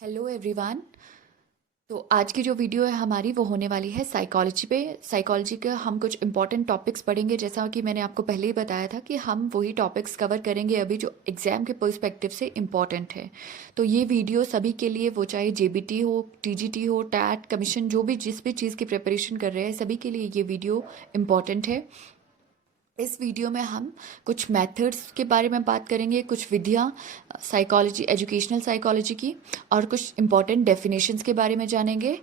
Hello everyone. तो आज की जो वीडियो है हमारी वो होने वाली है साइकोलॉजी पे। साइकोलॉजी के हम कुछ इंपॉर्टेंट टॉपिक्स पढ़ेंगे, जैसा कि मैंने आपको पहले ही बताया था कि हम वही टॉपिक्स कवर करेंगे अभी जो एग्ज़ाम के पर्सपेक्टिव से इम्पॉर्टेंट है। तो ये वीडियो सभी के लिए, वो चाहे जेबीटी हो, टीजीटी हो, टैट, कमीशन, जो भी जिस भी चीज़ की प्रिपरेशन कर रहे हैं, सभी के लिए ये वीडियो इम्पॉर्टेंट है। इस वीडियो में हम कुछ मेथड्स के बारे में बात करेंगे, कुछ विधियाँ साइकोलॉजी, एजुकेशनल साइकोलॉजी की, और कुछ इम्पॉर्टेंट डेफिनेशंस के बारे में जानेंगे।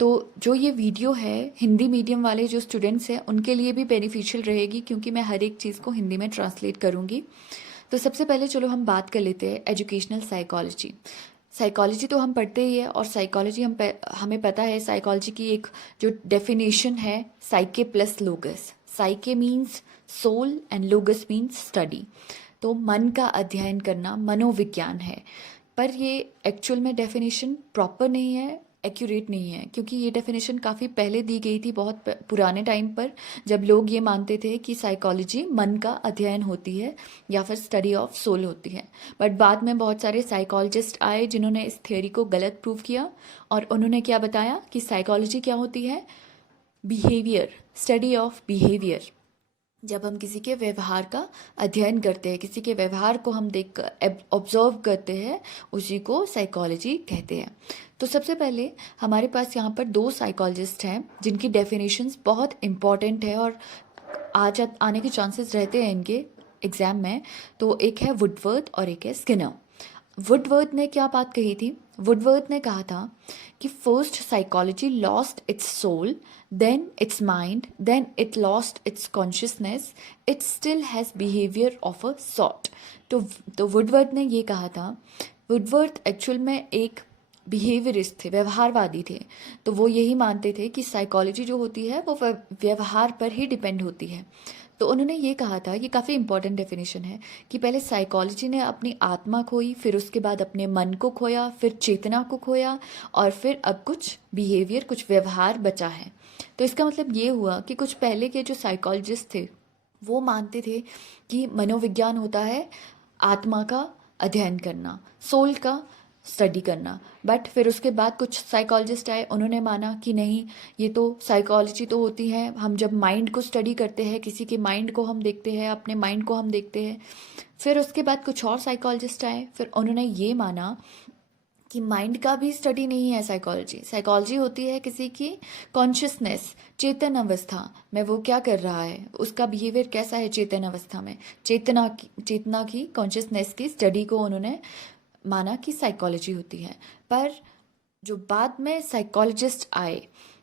तो जो ये वीडियो है, हिंदी मीडियम वाले जो स्टूडेंट्स हैं उनके लिए भी बेनिफिशियल रहेगी, क्योंकि मैं हर एक चीज़ को हिंदी में ट्रांसलेट करूँगी। तो सबसे पहले चलो हम बात कर लेते हैं एजुकेशनल साइकोलॉजी। साइकोलॉजी तो हम पढ़ते ही है, और साइकोलॉजी हमें पता है साइकोलॉजी की एक जो डेफिनेशन है, psyche plus logos. Psyche means soul and logos means study. तो मन का अध्ययन करना मनोविज्ञान है। पर ये एक्चुअल में डेफिनेशन प्रॉपर नहीं है, एक्यूरेट नहीं है, क्योंकि ये डेफिनेशन काफ़ी पहले दी गई थी, बहुत पुराने टाइम पर, जब लोग ये मानते थे कि साइकोलॉजी मन का अध्ययन होती है या फिर स्टडी ऑफ सोल होती है। बट बाद में बहुत सारे साइकोलॉजिस्ट आए जिन्होंने इस थियोरी को गलत प्रूव किया, और उन्होंने क्या बताया कि साइकोलॉजी क्या होती है, बिहेवियर, स्टडी ऑफ बिहेवियर। जब हम किसी के व्यवहार का अध्ययन करते हैं, किसी के व्यवहार को हम देख कर ऑब्जर्व करते हैं, उसी को साइकोलॉजी कहते हैं। तो सबसे पहले हमारे पास यहाँ पर दो साइकोलॉजिस्ट हैं जिनकी डेफिनेशंस बहुत इम्पॉर्टेंट है, और आज आने के चांसेस रहते हैं इनके एग्जाम में। तो एक है वुडवर्थ और एक है स्किनर। वुडवर्थ ने क्या बात कही थी? वुडवर्थ ने कहा था कि first psychology lost its soul, then its mind, then it lost its consciousness, it still has behaviour of a sort. तो वुडवर्थ ने ये कहा था। वुडवर्थ एक्चुअल में एक बिहेवियरिस्ट थे, व्यवहारवादी थे। तो वो यही मानते थे कि साइकोलॉजी जो होती है वो व्यवहार पर ही डिपेंड होती है। तो उन्होंने ये कहा था, ये काफ़ी इंपॉर्टेंट डेफिनेशन है, कि पहले साइकोलॉजी ने अपनी आत्मा खोई, फिर उसके बाद अपने मन को खोया, फिर चेतना को खोया, और फिर अब कुछ बिहेवियर, कुछ व्यवहार बचा है। तो इसका मतलब ये हुआ कि कुछ पहले के जो साइकोलॉजिस्ट थे वो मानते थे कि मनोविज्ञान होता है आत्मा का अध्ययन करना, सोल का स्टडी करना। बट फिर उसके बाद कुछ साइकोलॉजिस्ट आए, उन्होंने माना कि नहीं, ये तो साइकोलॉजी तो होती है, हम जब माइंड को स्टडी करते हैं, किसी के माइंड को हम देखते हैं, अपने माइंड को हम देखते हैं। फिर उसके बाद कुछ और साइकोलॉजिस्ट आए, फिर उन्होंने ये माना कि माइंड का भी स्टडी नहीं है साइकोलॉजी। साइकोलॉजी होती है किसी की कॉन्शियसनेस, चेतन अवस्था में वो क्या कर रहा है, उसका बिहेवियर कैसा है चेतन अवस्था में, चेतना की कॉन्शियसनेस की स्टडी को उन्होंने माना कि साइकोलॉजी होती है। पर जो बाद में साइकोलॉजिस्ट आए,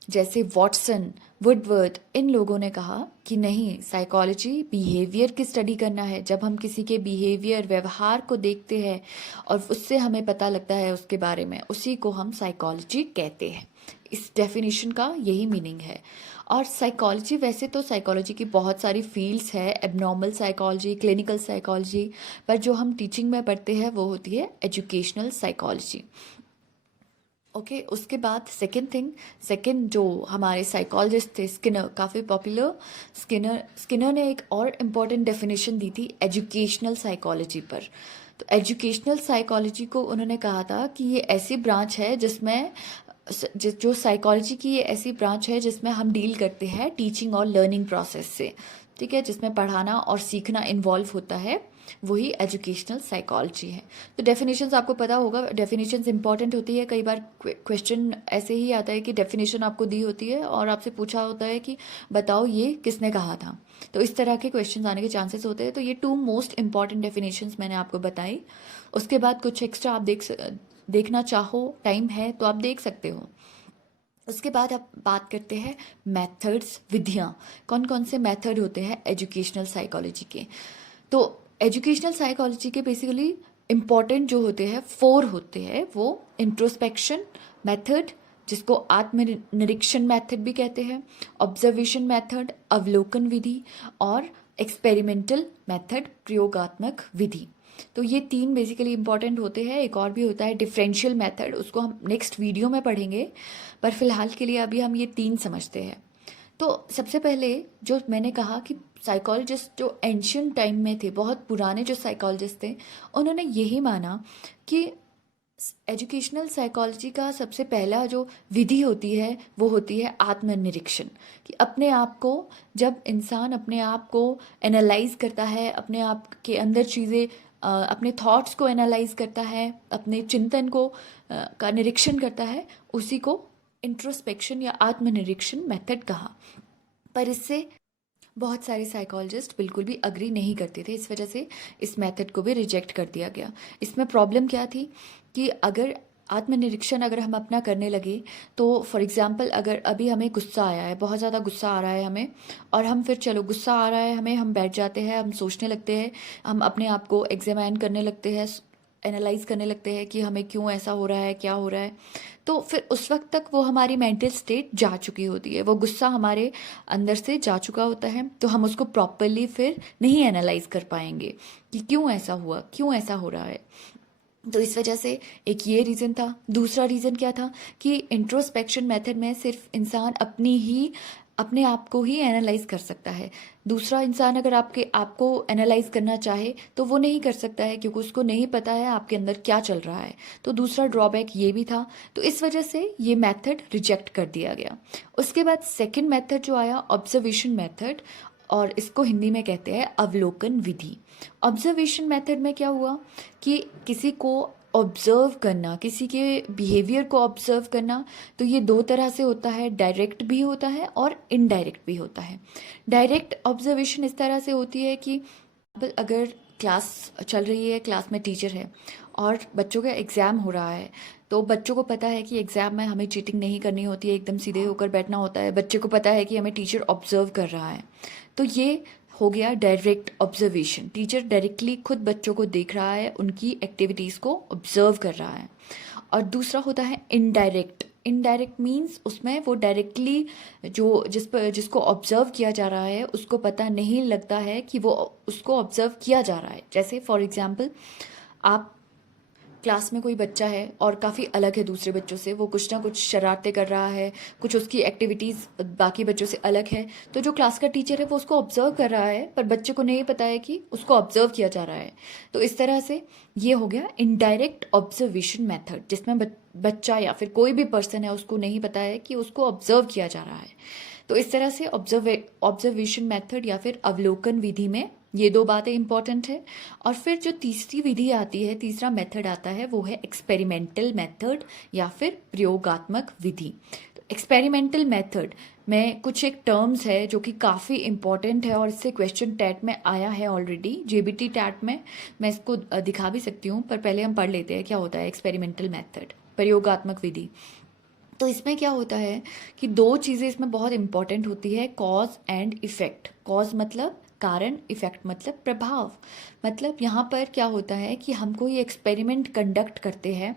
जैसे वॉटसन, वुडवर्थ, इन लोगों ने कहा कि नहीं, साइकोलॉजी बिहेवियर की स्टडी करना है। जब हम किसी के बिहेवियर, व्यवहार को देखते हैं और उससे हमें पता लगता है उसके बारे में, उसी को हम साइकोलॉजी कहते हैं। इस डेफिनेशन का यही मीनिंग है। और साइकोलॉजी, वैसे तो साइकोलॉजी की बहुत सारी फील्ड्स है, एबनॉर्मल साइकोलॉजी, क्लिनिकल साइकोलॉजी, पर जो हम टीचिंग में पढ़ते हैं वो होती है एजुकेशनल साइकोलॉजी। ओके, उसके बाद सेकंड जो हमारे साइकोलॉजिस्ट थे, स्किनर, काफ़ी पॉपुलर। स्किनर ने एक और इम्पॉर्टेंट डेफिनेशन दी थी एजुकेशनल साइकोलॉजी पर। तो एजुकेशनल साइकोलॉजी को उन्होंने कहा था कि ये ऐसी ब्रांच है जिसमें जो साइकोलॉजी की ये ऐसी ब्रांच है जिसमें हम डील करते हैं टीचिंग और लर्निंग प्रोसेस से, ठीक है, जिसमें पढ़ाना और सीखना इन्वॉल्व होता है, वही एजुकेशनल साइकोलॉजी है। तो डेफिनेशंस आपको पता होगा, डेफिनेशंस इंपॉर्टेंट होती है। कई बार क्वेश्चन ऐसे ही आता है कि डेफिनेशन आपको दी होती है और आपसे पूछा होता है कि बताओ ये किसने कहा था। तो इस तरह के क्वेश्चन आने के चांसेस होते हैं। तो ये टू मोस्ट इंपॉर्टेंट डेफिनेशंस मैंने आपको बताई। उसके बाद कुछ एक्स्ट्रा आप देखना चाहो, टाइम है तो आप देख सकते हो। उसके बाद आप बात करते हैं मेथड्स, विधियाँ। कौन कौन से मेथड होते हैं एजुकेशनल साइकोलॉजी के? तो एजुकेशनल साइकोलॉजी के बेसिकली इम्पॉर्टेंट जो होते हैं, 4 होते हैं वो। इंट्रोस्पेक्शन मेथड, जिसको आत्मनिरीक्षण मेथड भी कहते हैं, ऑब्जर्वेशन मेथड, अवलोकन विधि, और एक्सपेरिमेंटल मेथड, प्रयोगात्मक विधि। तो ये 3 बेसिकली इंपॉर्टेंट होते हैं। एक और भी होता है डिफरेंशियल मेथड, उसको हम नेक्स्ट वीडियो में पढ़ेंगे, पर फिलहाल के लिए अभी हम ये 3 समझते हैं। तो सबसे पहले जो मैंने कहा कि साइकोलॉजिस्ट जो एंशियंट टाइम में थे, बहुत पुराने जो साइकोलॉजिस्ट थे, उन्होंने यही माना कि एजुकेशनल साइकोलॉजी का सबसे पहला जो विधि होती है वो होती है आत्मनिरीक्षण। कि अपने आप को, जब इंसान अपने आप को एनालाइज करता है, अपने आप के अंदर चीज़ें, अपने थॉट्स को एनालाइज करता है, अपने चिंतन को का निरीक्षण करता है, उसी को इंट्रोस्पेक्शन या आत्मनिरीक्षण मेथड कहा। पर इससे बहुत सारे साइकोलॉजिस्ट बिल्कुल भी अग्री नहीं करते थे, इस वजह से इस मेथड को भी रिजेक्ट कर दिया गया। इसमें प्रॉब्लम क्या थी कि अगर आत्मनिरीक्षण अगर हम अपना करने लगे, तो फॉर एग्जांपल अगर अभी हमें गुस्सा आया है, बहुत ज़्यादा गुस्सा आ रहा है हमें, और हम फिर चलो गुस्सा आ रहा है हमें, हम बैठ जाते हैं, हम सोचने लगते हैं, हम अपने आप को एग्जामिन करने लगते हैं, एनालाइज करने लगते हैं कि हमें क्यों ऐसा हो रहा है, क्या हो रहा है। तो फिर उस वक्त तक वो हमारी मेंटल स्टेट जा चुकी होती है, वो गुस्सा हमारे अंदर से जा चुका होता है, तो हम उसको प्रॉपरली फिर नहीं एनालाइज कर पाएंगे कि क्यों ऐसा हुआ, क्यों ऐसा हो रहा है। तो इस वजह से एक ये रीज़न था। दूसरा रीज़न क्या था कि इंट्रोस्पेक्शन मेथड में सिर्फ इंसान अपने आप को ही एनालाइज कर सकता है। दूसरा इंसान अगर आपको एनालाइज करना चाहे तो वो नहीं कर सकता है, क्योंकि उसको नहीं पता है आपके अंदर क्या चल रहा है। तो दूसरा ड्रॉबैक ये भी था। तो इस वजह से ये मेथड रिजेक्ट कर दिया गया। उसके बाद सेकंड मेथड जो आया, ऑब्जर्वेशन मेथड, और इसको हिंदी में कहते हैं अवलोकन विधि। ऑब्जर्वेशन मेथड में क्या हुआ कि किसी को ऑब्जर्व करना, किसी के बिहेवियर को ऑब्जर्व करना, तो ये दो तरह से होता है, डायरेक्ट भी होता है और इनडायरेक्ट भी होता है। डायरेक्ट ऑब्जर्वेशन इस तरह से होती है कि अगर क्लास चल रही है, क्लास में टीचर है और बच्चों का एग्ज़ाम हो रहा है, तो बच्चों को पता है कि एग्ज़ाम में हमें चीटिंग नहीं करनी होती है, एकदम सीधे होकर बैठना होता है। बच्चे को पता है कि हमें टीचर ऑब्जर्व कर रहा है। तो ये हो गया डायरेक्ट ऑब्जर्वेशन। टीचर डायरेक्टली खुद बच्चों को देख रहा है, उनकी एक्टिविटीज़ को ऑब्जर्व कर रहा है। और दूसरा होता है इनडायरेक्ट। इनडायरेक्ट मीन्स उसमें वो डायरेक्टली जिसको ऑब्जर्व किया जा रहा है उसको पता नहीं लगता है कि वो उसको ऑब्जर्व किया जा रहा है। जैसे फॉर एग्जांपल, आप क्लास में कोई बच्चा है और काफ़ी अलग है दूसरे बच्चों से, वो कुछ ना कुछ शरारतें कर रहा है, कुछ उसकी एक्टिविटीज़ बाकी बच्चों से अलग है, तो जो क्लास का टीचर है वो उसको ऑब्जर्व कर रहा है, पर बच्चे को नहीं पता है कि उसको ऑब्जर्व किया जा रहा है। तो इस तरह से ये हो गया इनडायरेक्ट ऑब्जर्वेशन मेथड, जिसमें बच्चा या फिर कोई भी पर्सन है उसको नहीं पता है कि उसको ऑब्जर्व किया जा रहा है। तो इस तरह से ऑब्जर्वेशन मेथड या फिर अवलोकन विधि में ये दो बातें इंपॉर्टेंट है। और फिर जो तीसरी विधि आती है, तीसरा मेथड आता है, वो है एक्सपेरिमेंटल मेथड या फिर प्रयोगात्मक विधि। तो एक्सपेरिमेंटल मेथड में कुछ एक टर्म्स है जो कि काफ़ी इंपॉर्टेंट है और इससे क्वेश्चन टैट में आया है ऑलरेडी, जेबीटी टैट में। मैं इसको दिखा भी सकती हूँ, पर पहले हम पढ़ लेते हैं क्या होता है एक्सपेरिमेंटल मेथड, प्रयोगात्मक विधि। तो इसमें क्या होता है कि दो चीज़ें इसमें बहुत इंपॉर्टेंट होती है, कॉज एंड इफेक्ट। कॉज मतलब कारण, इफेक्ट मतलब प्रभाव। मतलब यहाँ पर क्या होता है कि हम कोई एक्सपेरिमेंट कंडक्ट करते हैं,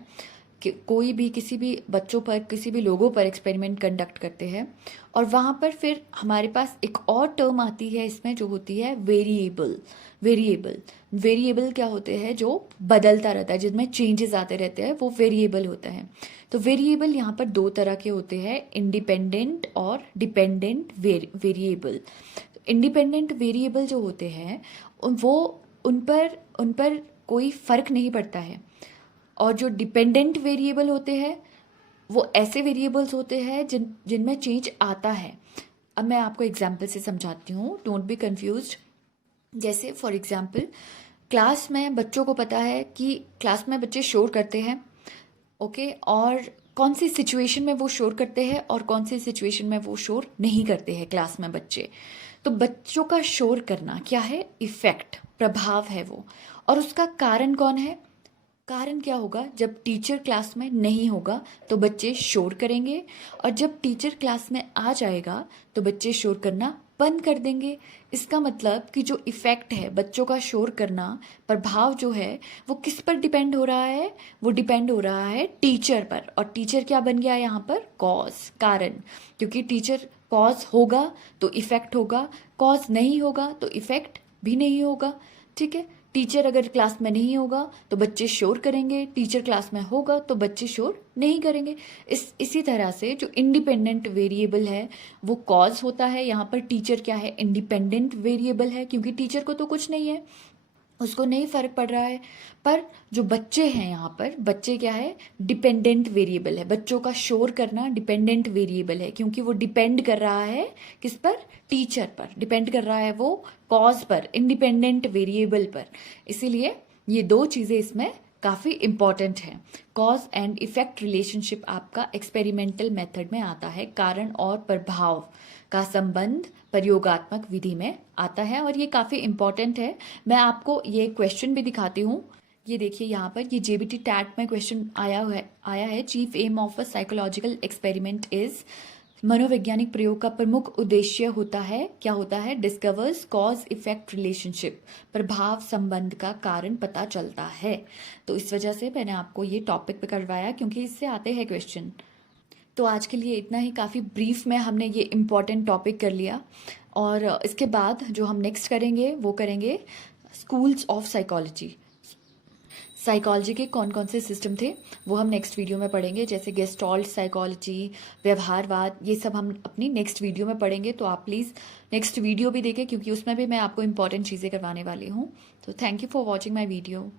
कि कोई भी किसी भी बच्चों पर, किसी भी लोगों पर एक्सपेरिमेंट कंडक्ट करते हैं, और वहाँ पर फिर हमारे पास एक और टर्म आती है इसमें जो होती है वेरिएबल। वेरिएबल क्या होते हैं, जो बदलता रहता है, जिसमें चेंजेस आते रहते हैं, वो वेरिएबल होता है। तो वेरिएबल यहाँ पर दो तरह के होते हैं, इंडिपेंडेंट और डिपेंडेंट वेरिएबल। इंडिपेंडेंट वेरिएबल जो होते हैं वो उन पर कोई फर्क नहीं पड़ता है, और जो डिपेंडेंट वेरिएबल होते हैं वो ऐसे वेरिएबल्स होते हैं जिनमें चेंज आता है। अब मैं आपको एग्जांपल से समझाती हूँ, डोंट बी कंफ्यूज्ड। जैसे फॉर एग्जांपल, क्लास में बच्चों को पता है कि क्लास में बच्चे शोर करते हैं, ओके, और कौन सी सिचुएशन में वो शोर करते हैं और कौन सी सिचुएशन में वो शोर नहीं करते हैं क्लास में बच्चे। तो बच्चों का शोर करना क्या है, इफेक्ट, प्रभाव है वो। और उसका कारण कौन है, कारण क्या होगा, जब टीचर क्लास में नहीं होगा तो बच्चे शोर करेंगे, और जब टीचर क्लास में आ जाएगा तो बच्चे शोर करना बंद कर देंगे। इसका मतलब कि जो इफेक्ट है बच्चों का शोर करना, प्रभाव जो है वो किस पर डिपेंड हो रहा है, वो डिपेंड हो रहा है टीचर पर। और टीचर क्या बन गया यहाँ पर, कॉज, कारण। क्योंकि टीचर कॉज होगा तो इफेक्ट होगा, कॉज नहीं होगा तो इफेक्ट भी नहीं होगा। ठीक है, टीचर अगर क्लास में नहीं होगा तो बच्चे शोर करेंगे, टीचर क्लास में होगा तो बच्चे शोर नहीं करेंगे। इसी तरह से जो इंडिपेंडेंट वेरिएबल है वो कॉज होता है। यहाँ पर टीचर क्या है, इंडिपेंडेंट वेरिएबल है, क्योंकि टीचर को तो कुछ नहीं है, उसको नहीं फर्क पड़ रहा है। पर जो बच्चे हैं यहाँ पर, बच्चे क्या है, डिपेंडेंट वेरिएबल है। बच्चों का शोर करना डिपेंडेंट वेरिएबल है, क्योंकि वो डिपेंड कर रहा है किस पर, टीचर पर डिपेंड कर रहा है, वो कॉज पर, इंडिपेंडेंट वेरिएबल पर। इसीलिए ये दो चीजें इसमें काफी इंपॉर्टेंट है। कॉज एंड इफेक्ट रिलेशनशिप आपका एक्सपेरिमेंटल मेथड में आता है। कारण और प्रभाव का संबंध प्रयोगात्मक विधि में आता है, और ये काफी इंपॉर्टेंट है। मैं आपको ये क्वेश्चन भी दिखाती हूँ। ये देखिए यहाँ पर, ये जेबीटी टैट में क्वेश्चन आया है। Chief aim of a psychological experiment is, मनोवैज्ञानिक प्रयोग का प्रमुख उद्देश्य होता है, क्या होता है, डिस्कवर्स कॉज इफेक्ट रिलेशनशिप, प्रभाव संबंध का कारण पता चलता है। तो इस वजह से मैंने आपको ये टॉपिक पे करवाया, क्योंकि इससे आते हैं क्वेश्चन। तो आज के लिए इतना ही, काफ़ी ब्रीफ में हमने ये इम्पॉर्टेंट टॉपिक कर लिया। और इसके बाद जो हम नेक्स्ट करेंगे वो करेंगे स्कूल्स ऑफ साइकोलॉजी। साइकोलॉजी के कौन कौन से सिस्टम थे वो हम नेक्स्ट वीडियो में पढ़ेंगे, जैसे गेस्टॉल्ट साइकोलॉजी, व्यवहारवाद, ये सब हम अपनी नेक्स्ट वीडियो में पढ़ेंगे। तो आप प्लीज़ नेक्स्ट वीडियो भी देखें, क्योंकि उसमें भी मैं आपको इंपॉर्टेंट चीज़ें करवाने वाली हूँ। तो thank you for watching my video.